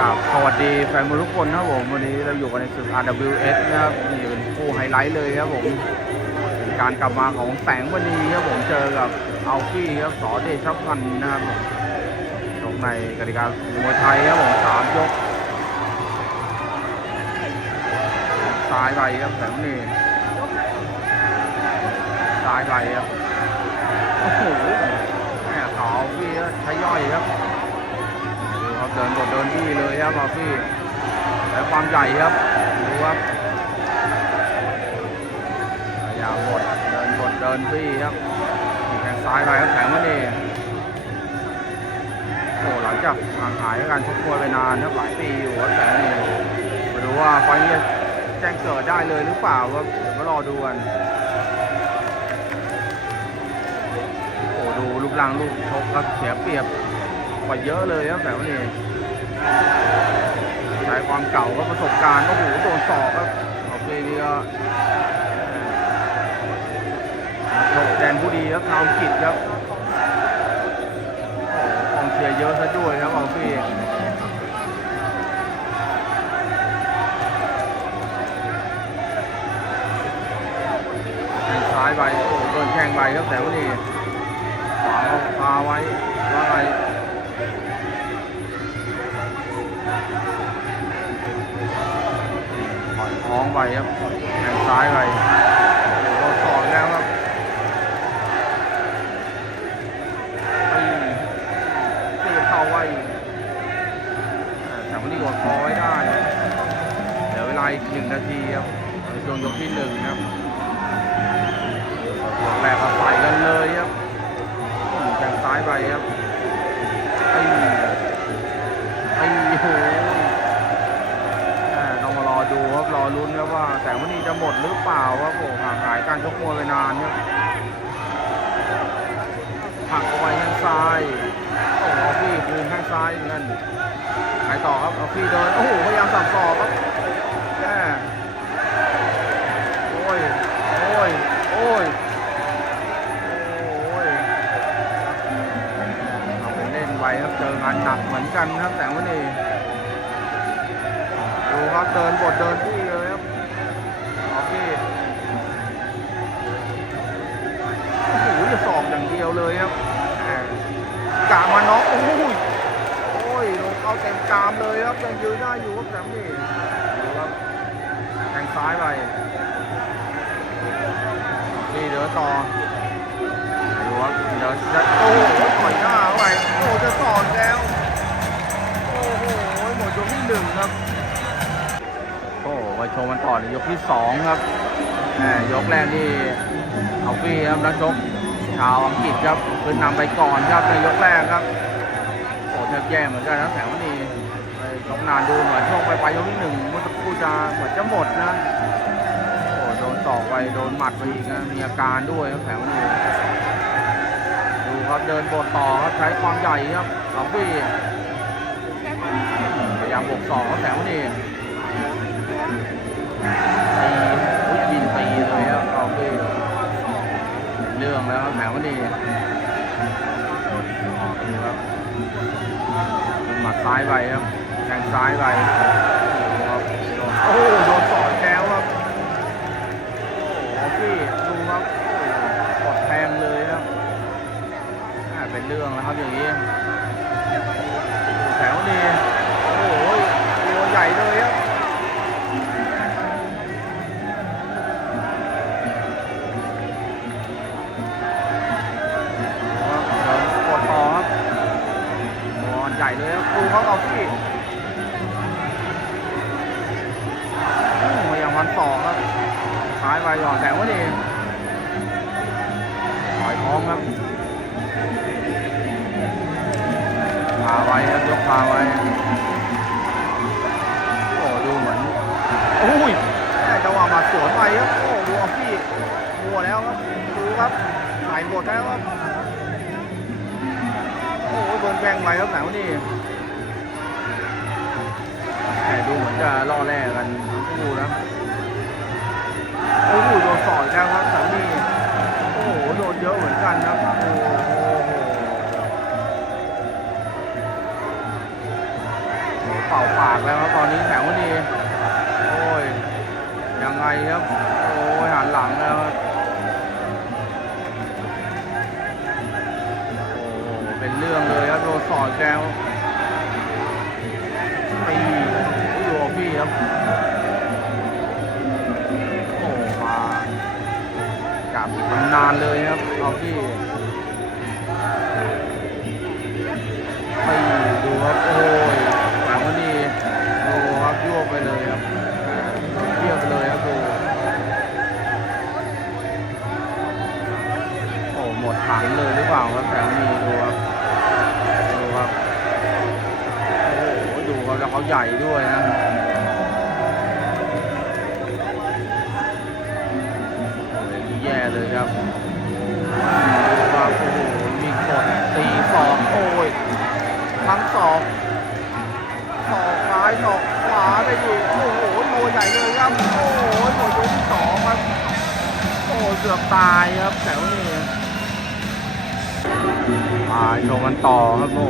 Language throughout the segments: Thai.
กับสวัสดีแฟนมวยทุกคนนะครับผมวันนี้เราอยู่กันในศึก RWS นะครับนี่เป็นคู่ไฮไลท์เลยครับผมเป็นการกลับมาของแสงวันนี้ครับผมเจอกับอัลฟี่ครับสอเดชพันธ์นะครับผมชกในกติกามวยไทยครับผมสามยกซ้ายไปครับแสงวันนี้ซ้ายไปครับโอ้โหแม่ขาวพี่ใช้ย่อยครับ ครับเดินกดเดินที่เลยครับอาฟี่และความใหญ่ครับดูครับพยายามกดเดินกดเดินที่ครับแข้งซ้ายไปครับแข็งมานี่โอ้หลังจากห่างหายการชกมวยไปนานครับหลายปีอยู่ครับแต่นี่มาดูว่าไฟนี้แจ้งเกิดได้เลยหรือเปล่าครับเดี๋ยวมารอดูกันโอ้ดูรูปร่างลูกชกครับเสียเปรียบ กว่าเยอะเลยครับแต่ว่านี่ใช้ความเก่าก็ประสบการณ์ก็โหโดนสอกครับโอเคนี่ก็โดดแดนผู้ดีครับนาวกิจครับโอ้โหกองเชียร์เยอะซะด้วยครับเอาฟี่ายไปโอ้โหโดนแข้งไปครับแต่ว่านี่ขวาเอาพาไว้ว่าไง ไปครับแขนซ้ายไปโดนสอกแล้วครับไอ้ตีเข้าไว้อ่าแต่วันนี้กดคอไว้ได้เหลือเวลาอีกหนึ่งนาทีครับช่วงยกที่หนึ่งครับยกแรกก็ใส่กันเลยครับแขนซ้ายไปครับ จะหมดหรือเปล่าครับโอ้ห่างหายการชกมวยไปนานครับผักเอาไว้ข้างซ้ายโอ้เอาพี่คืนข้างซ้ายเหมือนกันไหนต่อครับเอาพี่เดินโอ้โหพยายามสับสอกครับแม่โอ้ยโอ้ยโอ้ยโอ้ยเอาไปเล่นไว้ครับเจองานหนักเหมือนกันครับแสงวันนี้ดูครับเดินบทเดินที่ ยวจะโอ้โหต่อยหน้าไปโอ้โหจะสอนแล้ว โอ้โหหมดยกที่หนึ่งครับโอ้ไปชมมันต่อในยกที่สองครับแหมยกแรกนี่เอาฟี่ครับนักชกชาวอังกฤษครับขึ้นนำไปก่อนครับในยกแรกครับโอ้แทบแย่เหมือนกันนะแสงวันนี้ไปชกนานดูเหมือนช่วงไปไปลายยกที่หนึ่งมื่อสักครู่จะเหมือนจะหมดนะโอ้โดนตอกไปโดนหมัดไปอีกนะมีอาการด้วยครับแสงวันนี้ ดูครับเดินบทต่อครับใช้ความใหญ่ครับเอาฟี่พยายามบวกสองแสงวันนี้ตียบินตีเลยครับเอาไปเรื่องแล้วแหมวันนี้ครับหมัดซ้ายไปครับแทงซ้ายไป ครับอย่างนี้แถวนี้โอ้โหตัวใหญ่เลยครับกดต่อครับบอลใหญ่เลยครับดูเขาเอาที่พยายามวันต่อครับซ้ายไปหย่อนแต่ว่านี่ ครับยกพาไว้โอ้ดูเหมือนโอ้ยแม่จังหวะหมาสวนไปครับโอ้ดูเอาที่มัวแล้วครับดูครับหายหมดแล้วครับโอ้โหโดนแกล้งไปครับหนังวัน ค เกือบตายครับแถวนี้มาชมกันต่อครับโอ้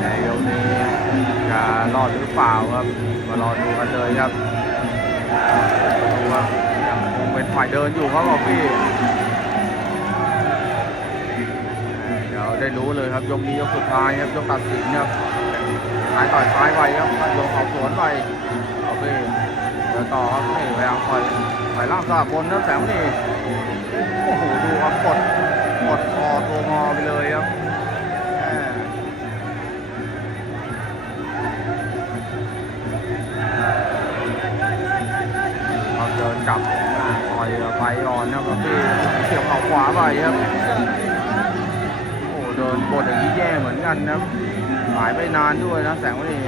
ในยกนี้จะรอดหรือเปล่าครับ มารอดูกันเลยครับดูว่ายังคงเป็นฝ่ายเดินอยู่ครับบอกพี่เดี๋ยวได้รู้เลยครับยกนี้ยกสุดท้ายครับยกตัดสินครับซ้ายต่อยซ้ายไปครับโยกเขาสวนไปเอาไปเดี๋ยวต่อครับนี่พยายามต่อย ต่อยล่างสลับบนครับแสงนี่โอ้โหดูครับกดกดคอตัวงอไปเลยครับแหม่เราเดินกลับต่อยไปอ่อนนะครับพี่เสียบเข่าขวาไปครับโอ้เดินกดอย่างนี้แย่เหมือนกันนะหายไปนานด้วยนะแสงวนี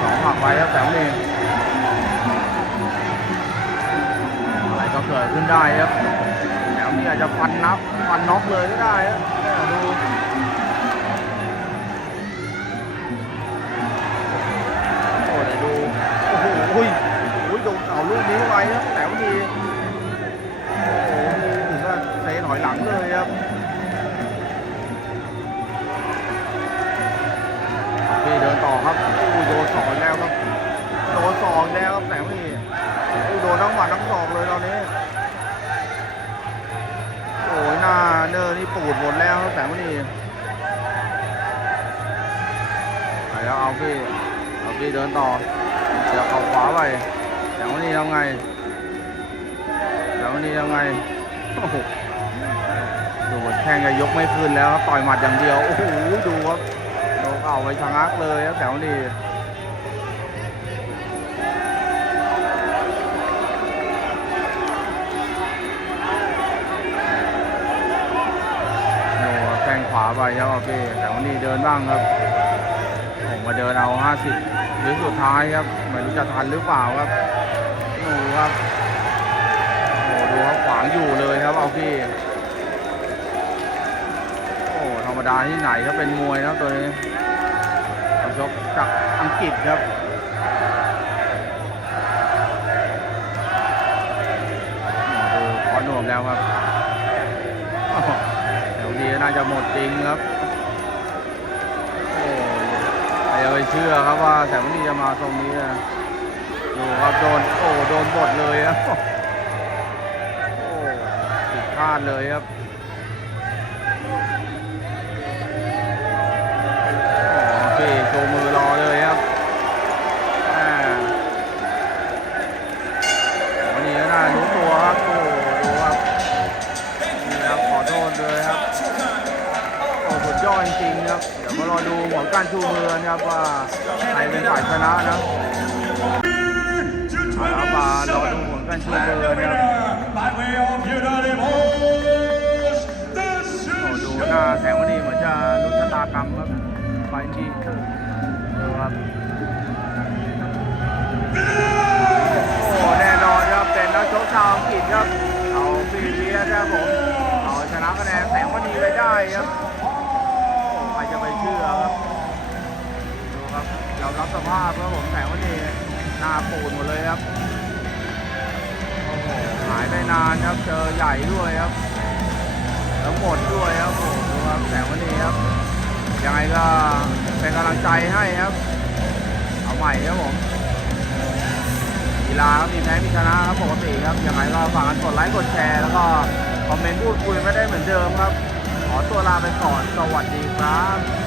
สองผักไปครับแสงวนีอ ขึ้นได้ครับแถวนี้อาจจะฟันนับฟันน็อกเลยก็ได้ครับดูโอ้แต่ดูโอ้โหอุ้ยอุ้ยโดนเข่าลูกนี้เข้าไปครับแต่วนีโอ้โหถึงก็เซถอยหลังเลย ครับแสงพี่ไปแล้วเอาพี่เอาพี่เดินต่อเดี๋ยวเขาขวาไปแสงพี่ทำไงแล้วนี่ยังไงโอ้โหดูแข้งจะยกไม่ขึ้นแล้วต่อยหมัดอย่างเดียวโอ้โหดูครับโดนเข่าไปชะงักเลยครับแถวนี้ ไปครับพี่แต่วันนี้เดินบ้างครับผมมาเดินเอา50หรือสุดท้ายครับไม่รู้จะทันหรือเปล่าครับดูครับโอ้ดูครับขวางอยู่เลยครับเอาพี่โอ้ธรรมดาที่ไหนก็เป็นมวยนะครับตัวนี้ชกจากอังกฤษครับ จะหมดจริงครับโอ้ใครจะไปเชื่อครับว่าแสงมณีจะมาตรงนี้นะดูครับโดนโอ้โดนบดเลยครับโอ้ผิดพลาดเลยครับ ดูผลการชูมือนะครับโอ้ดูหน้าแสงวันนี้เหมือนจะลุ้นชะตากรรมครับไฟล์นี้ดูครับโอ้แน่นอนครับเป็นนักชกชาวอังกฤษครับเอาฟีเลียครับผมเอาชนะคะแนนแสงวันนี้ไปได้ครับโอ้ใครจะไปเชื่อครับดูครับยอมรับสภาพครับผมแสงวันนี้หน้าปูดหมดเลยครับายไปนานครับ เจอใหญ่ด้วยครับ แล้วหมดด้วยครับโอ้โหครับแสงวันนี้ครับ ยังไงก็เป็นกำลังใจให้ครับ เอาใหม่ครับผมกีฬาครับมีแพ้มีชนะครับปกติครับ ยังไงก็ฝากกันกดไลค์กดแชร์แล้วก็คอมเมนต์พูดคุยไม่ได้เหมือนเดิมครับ ขอตัวลาไปก่อน สวัสดีครับ